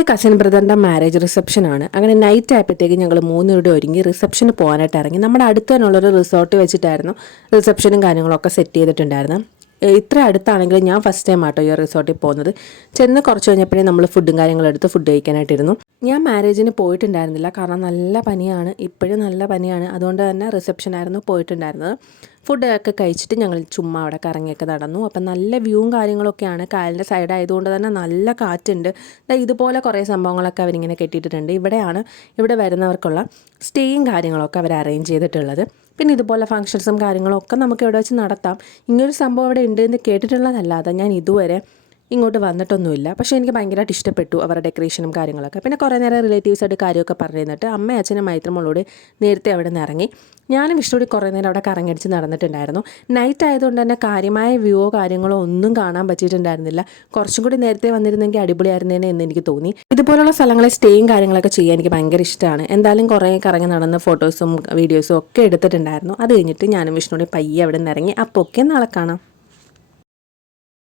എൻ്റെ കസിൻ ബ്രദറിൻ്റെ മാരേജ് റിസപ്ഷനാണ്. അങ്ങനെ നൈറ്റ് ആയപ്പോഴത്തേക്ക് ഞങ്ങൾ 3 പേരുടെ ഒരുങ്ങി റിസപ്ഷന് പോകാനായിട്ട് ഇറങ്ങി. നമ്മുടെ അടുത്ത് തന്നെയുള്ളൊരു റിസോർട്ട് വെച്ചിട്ടായിരുന്നു റിസപ്ഷനും കാര്യങ്ങളൊക്കെ സെറ്റ് ചെയ്തിട്ടുണ്ടായിരുന്നു. ഇത്ര അടുത്താണെങ്കിലും ഞാൻ ഫസ്റ്റ് ടൈം ആട്ടോ ഈ റിസോർട്ടിൽ പോകുന്നത്. ചെന്ന് കുറച്ച് കഴിഞ്ഞപ്പോഴേ നമ്മൾ ഫുഡും കാര്യങ്ങളും എടുത്ത് ഫുഡ് കഴിക്കാനായിട്ടിരുന്നു. ഞാൻ മാരേജിന് പോയിട്ടുണ്ടായിരുന്നില്ല, കാരണം നല്ല പനിയാണ്, ഇപ്പോഴും നല്ല പനിയാണ്. അതുകൊണ്ട് തന്നെ റിസപ്ഷനായിരുന്നു പോയിട്ടുണ്ടായിരുന്നത്. ഫുഡൊക്കെ കഴിച്ചിട്ട് ഞങ്ങൾ ചുമ്മാ അവിടെ കറങ്ങിയൊക്കെ നടന്നു. അപ്പം നല്ല വ്യൂവും കാര്യങ്ങളൊക്കെയാണ്. കായലിൻ്റെ സൈഡ് ആയതുകൊണ്ട് തന്നെ നല്ല കാറ്റുണ്ട്. ഇതുപോലെ കുറേ സംഭവങ്ങളൊക്കെ അവരിങ്ങനെ കെട്ടിയിട്ടുണ്ട്. ഇവിടെ വരുന്നവർക്കുള്ള സ്റ്റേയും കാര്യങ്ങളൊക്കെ അവർ അറേഞ്ച് ചെയ്തിട്ടുള്ളത്. പിന്നെ ഇതുപോലെ ഫങ്ഷൻസും കാര്യങ്ങളൊക്കെ നമുക്ക് ഇവിടെ വെച്ച് നടത്താം. ഇങ്ങനൊരു സംഭവം ഇവിടെ ഉണ്ട് എന്ന് കേട്ടിട്ടുള്ളതല്ലാതെ ഞാൻ ഇതുവരെ ഇങ്ങോട്ട് വന്നിട്ടൊന്നുമില്ല. പക്ഷേ എനിക്ക് ഭയങ്കരമായിട്ട് ഇഷ്ടപ്പെട്ടു അവരുടെ ഡെക്കറേഷനും കാര്യങ്ങളൊക്കെ. പിന്നെ കുറേ നേരം റിലേറ്റീവ്സായിട്ട് കാര്യമൊക്കെ പറഞ്ഞു തന്നിട്ട് അമ്മയും അച്ഛനും മൈത്രമോളോട് നേരത്തെ അവിടെ നിന്ന് ഇറങ്ങി. ഞാനും ഇഷ്ടോടി കുറേ നേരം അവിടെ കറങ്ങടിച്ച് നടന്നിട്ടുണ്ടായിരുന്നു. നൈറ്റ് ആയതുകൊണ്ട് തന്നെ കാര്യമായ വ്യൂവോ കാര്യങ്ങളോ ഒന്നും കാണാൻ പറ്റിയിട്ടുണ്ടായിരുന്നില്ല. കുറച്ചും കൂടി നേരത്തെ വന്നിരുന്നെങ്കിൽ അടിപൊളിയായിരുന്നേനെ എന്ന് എനിക്ക് തോന്നി. ഇതുപോലുള്ള സ്ഥലങ്ങളിൽ സ്റ്റേയും കാര്യങ്ങളൊക്കെ ചെയ്യാൻ എനിക്ക് ഭയങ്കര ഇഷ്ടമാണ്. എന്തായാലും കുറേ കറങ്ങി നടന്ന് ഫോട്ടോസും വീഡിയോസും ഒക്കെ എടുത്തിട്ടുണ്ടായിരുന്നു. അത് കഴിഞ്ഞിട്ട് ഞാനും വിഷ്ണുവിനെ പയ്യെ അവിടെ നിന്ന് ഇറങ്ങി. അപ്പോൾ ഒക്കെ നാളെ കാണാം.